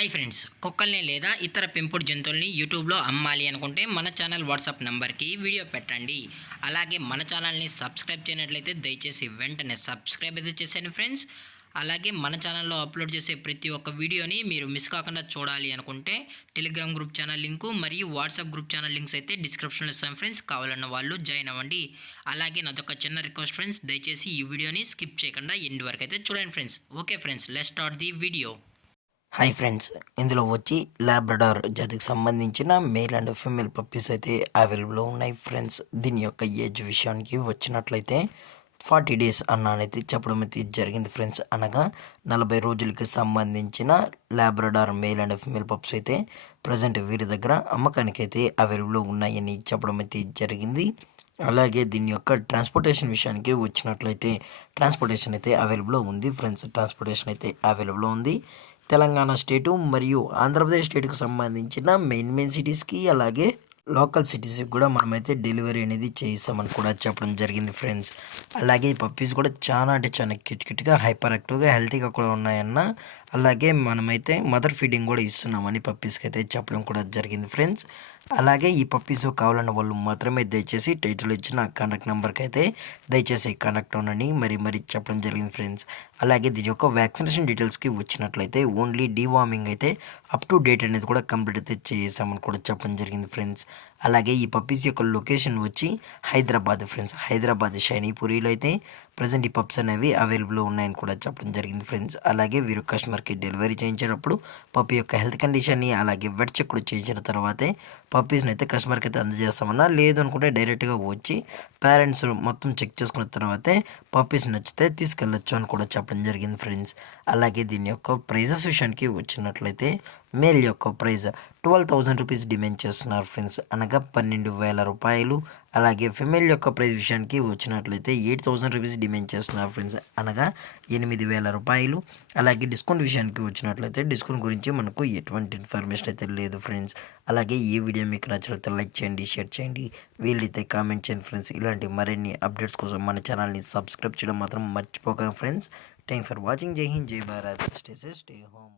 Hi friends, కుక్కల్ని లేదా ఇతర పెంపుడు జంతువుల్ని యూట్యూబ్లో అమ్మాలి అనుకుంటే మన ఛానల్ వాట్సాప్ నెంబర్కి వీడియో పెట్టండి. అలాగే మన ఛానల్ని సబ్స్క్రైబ్ చేయనట్లయితే దయచేసి వెంటనే సబ్స్క్రైబ్ అయితే చేసేయండి ఫ్రెండ్స్. అలాగే మన ఛానల్లో అప్లోడ్ చేసే ప్రతి ఒక్క వీడియోని మీరు మిస్ కాకుండా చూడాలి అనుకుంటే టెలిగ్రామ్ గ్రూప్ ఛానల్ లింకు మరియు వాట్సాప్ గ్రూప్ ఛానల్ లింక్స్ అయితే డిస్క్రిప్షన్లో ఇస్తాం ఫ్రెండ్స్. కావాలన్న వాళ్ళు జాయిన్ అవ్వండి. అలాగే నాదొక చిన్న రిక్వెస్ట్ ఫ్రెండ్స్, దయచేసి ఈ వీడియోని స్కిప్ చేయకుండా ఎండ్ వరకు అయితే చూడండి friends. Okay friends, let's start the video. Hi friends, ఇందులో వచ్చి లాబ్రడార్ జాతికి సంబంధించిన మేల్ అండ్ ఫీమేల్ పప్పీస్ అయితే అవైలబుల్లో ఉన్నాయి ఫ్రెండ్స్. దీని యొక్క ఏజ్ విషయానికి వచ్చినట్లయితే 40 days అన్నానైతే చెప్పడం అయితే జరిగింది ఫ్రెండ్స్. అనగా 40 రోజులకి సంబంధించిన Labrador male and female pups అయితే ప్రజెంట్ వీరి దగ్గర అమ్మకానికి అయితే అవైలబుల్లో ఉన్నాయని చెప్పడం అయితే జరిగింది. అలాగే దీని యొక్క ట్రాన్స్పోర్టేషన్ విషయానికి వచ్చినట్లయితే ట్రాన్స్పోర్టేషన్ అయితే అవైలబుల్లో ఉంది ఫ్రెండ్స్. ట్రాన్స్పోర్టేషన్ అయితే అవైలబుల్లో ఉంది. తెలంగాణ స్టేటు మరియు ఆంధ్రప్రదేశ్ స్టేట్కి సంబంధించిన మెయిన్ సిటీస్కి అలాగే లోకల్ సిటీస్కి కూడా మనమైతే డెలివరీ అనేది చేయిస్తామని కూడా చెప్పడం జరిగింది ఫ్రెండ్స్. అలాగే ఈ పప్పీస్ కూడా చాలా అంటే చాలా క్యూట్గా హైపర్ యాక్టివ్గా హెల్తీగా కూడా ఉన్నాయన్న. అలాగే మనమైతే మదర్ ఫీడింగ్ కూడా ఇస్తున్నామని పప్పీస్కి అయితే చెప్పడం కూడా జరిగింది ఫ్రెండ్స్. అలాగే ఈ పప్పీస్ కావాలన్న వాళ్ళు మాత్రమే దయచేసి టైటిల్ ఇచ్చిన కాంటాక్ట్ నెంబర్కి అయితే దయచేసి కాంటాక్ట్ అవ్వండి మరి చెప్పడం జరిగింది ఫ్రెండ్స్. అలాగే దీని యొక్క వ్యాక్సినేషన్ డీటెయిల్స్కి వచ్చినట్లయితే ఓన్లీ డీవార్మింగ్ అయితే అప్ టు డేట్ అనేది కూడా కంప్లీట్ అయితే చేసామని కూడా చెప్పడం జరిగింది ఫ్రెండ్స్. అలాగే ఈ పప్పీస్ యొక్క లొకేషన్ వచ్చి హైదరాబాద్ ఫ్రెండ్స్. హైదరాబాద్ షైనీపురిలో అయితే ప్రజెంట్ ఈ పప్స్ అనేవి అవైలబుల్లో ఉన్నాయని కూడా చెప్పడం జరిగింది ఫ్రెండ్స్. అలాగే వీరు కస్టమర్కి డెలివరీ చేయించేటప్పుడు పప్పి యొక్క హెల్త్ కండిషన్ని అలాగే వెట్ చెక్ కూడా చేయించిన తర్వాతే పప్పీస్ని అయితే కస్టమర్కి అయితే అందజేస్తామన్నా. లేదు అనుకుంటే డైరెక్ట్గా వచ్చి పేరెంట్స్ మొత్తం చెక్ చేసుకున్న తర్వాతే పప్పీస్ నచ్చితే తీసుకెళ్ళొచ్చు అని కూడా చెప్పడం జరిగింది ఫ్రెండ్స్. అలాగే దీని యొక్క ప్రైజెస్ విషయానికి వచ్చినట్లయితే మేల్ యొక్క ప్రైజ్ 12,000 రూపీస్ డిమాండ్ చేస్తున్నారు ఫ్రెండ్స్, అనగా 12,000 రూపాయలు. అలాగే ఫిమేల్ యొక్క ప్రైజ్ విషయానికి వచ్చినట్లయితే 8,000 రూపీస్ డిమాండ్ చేస్తున్నారు ఫ్రెండ్స్, అనగా 8,000 రూపాయలు. అలాగే డిస్కౌంట్ విషయానికి వచ్చినట్లయితే డిస్కౌంట్ గురించి మనకు ఎటువంటి ఇన్ఫర్మేషన్ అయితే లేదు ఫ్రెండ్స్. అలాగే ఈ వీడియో మీకు నచ్చినట్లయితే లైక్ చేయండి, షేర్ చేయండి, వీలైతే కామెంట్ చేయండి ఫ్రెండ్స్. ఇలాంటి మరిన్ని అప్డేట్స్ కోసం మన ఛానల్ని సబ్స్క్రైబ్ చేయడం మాత్రం మర్చిపోకండి ఫ్రెండ్స్. Thank for watching. జై హింద్, జై Bharat, stay safe, stay home.